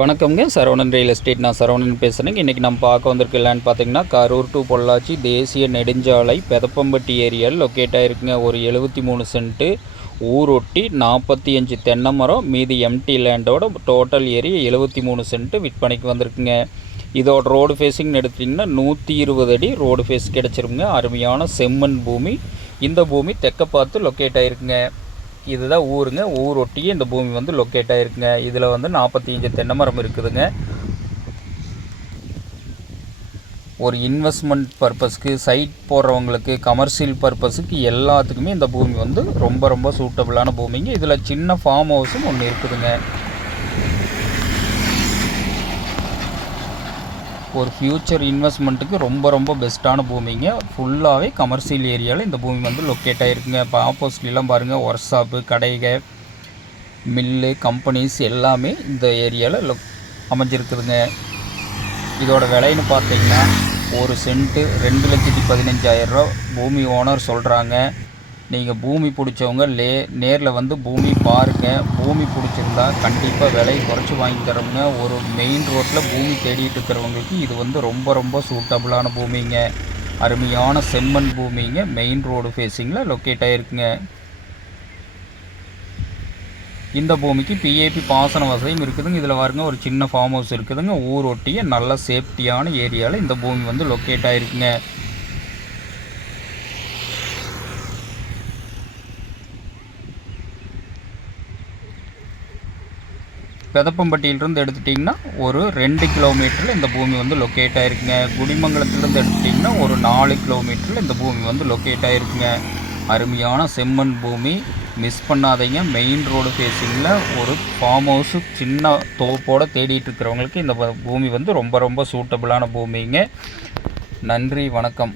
வணக்கம்ங்க. Saravanan real estate நான் சரவணன் பேசுகிறேங்க இன்றைக்கி நம்ம பார்க்க வந்திருக்க லேண்ட் பார்த்தீங்கன்னா கரூர் டு பொள்ளாச்சி தேசிய நெடுஞ்சாலை பெதப்பம்பட்டி ஏரியாவில் லொக்கேட் ஆகிருக்குங்க ஒரு எழுபத்தி மூணு சென்ட்டு. ஊரொட்டி நாற்பத்தி அஞ்சு தென்னை மரம் மீதி எம்டி லேண்டோட டோட்டல் ஏரியா எழுபத்தி மூணு சென்ட்டு விற்பனைக்கு வந்திருக்குங்க. இதோட ரோடு ஃபேஸிங்னு எடுத்திங்கன்னா நூற்றி இருபது அடி ரோடு ஃபேஸ் கிடச்சிருங்க. அருமையான செம்மண் பூமி. இந்த பூமி தெற்க பார்த்து லொக்கேட் ஆகிருக்குங்க இதுதான் ஊருங்க. ஊர் ஒட்டியே இந்த பூமி வந்து லொக்கேட் ஆகிருக்குங்க இதில் வந்து நாற்பத்தி அஞ்சு தென்னை மரம் இருக்குதுங்க. ஒரு இன்வெஸ்ட்மெண்ட் பர்பஸ்க்கு சைட் போடுறவங்களுக்கு கமர்ஷியல் பர்பஸுக்கு எல்லாத்துக்குமே இந்த பூமி வந்து ரொம்ப ரொம்ப சூட்டபிளான பூமிங்க. இதில் சின்ன ஃபார்ம் ஹவுஸும் ஒன்று இருக்குதுங்க. ஒரு ஃப்யூச்சர் இன்வெஸ்ட்மெண்ட்டுக்கு ரொம்ப ரொம்ப பெஸ்ட்டான பூமிங்க. ஃபுல்லாகவே கமர்ஷியல் ஏரியாவில் இந்த பூமி வந்து லொக்கேட் ஆகிருக்குங்க இப்போ ஆப்போசிட்லாம் பாருங்கள் ஒர்க் ஷாப்பு கடைகள் மில்லு கம்பெனிஸ் எல்லாமே இந்த ஏரியாவில் லொக் அமைஞ்சிருக்குதுங்க. இதோட விலைன்னு பார்த்தீங்கன்னா ஒரு சென்ட்டு ரெண்டு லட்சத்தி பதினஞ்சாயிரரூவா பூமி ஓனர் சொல்கிறாங்க நீங்கள் பூமி பிடிச்சவங்க லே நேரில் வந்து பூமி பாருங்கள் பூமி பிடிச்சிருந்தா கண்டிப்பாக விலை குறைச்சி வாங்கி தரோங்க ஒரு மெயின் ரோட்டில் பூமி தேடிட்டு இருக்கிறவங்களுக்கு இது வந்து ரொம்ப ரொம்ப சூட்டபுளான பூமிங்க. அருமையான செம்மண் பூமிங்க. மெயின் ரோடு ஃபேஸிங்கில் லொக்கேட் ஆகிருக்குங்க இந்த பூமிக்கு பிஏபி பாசன வசதியும் இருக்குதுங்க. இதில் பாருங்க ஒரு சின்ன ஃபார்ம் ஹவுஸ் இருக்குதுங்க. ஊர் ஒட்டிய நல்ல சேஃப்டியான ஏரியாவில் இந்த பூமி வந்து லொக்கேட் ஆகிருக்குங்க பெதப்பம்பட்டியிலிருந்து எடுத்துட்டிங்கன்னா ஒரு ரெண்டு கிலோமீட்டரில் இந்த பூமி வந்து லொக்கேட் ஆகிருக்குங்க குடிமங்கலத்திலேருந்து எடுத்துட்டிங்கன்னா ஒரு நாலு கிலோமீட்டரில் இந்த பூமி வந்து லொக்கேட் ஆகிருக்குங்க அருமையான செம்மண் பூமி. மிஸ் பண்ணாதீங்க. மெயின் ரோடு ஃபேஸிங்கில் ஒரு ஃபார்ம் ஹவுஸு சின்ன தோப்போடு தேடிட்டு இருக்கிறவங்களுக்கு இந்த பூமி வந்து ரொம்ப ரொம்ப சூட்டபுளான பூமிங்க. நன்றி வணக்கம்.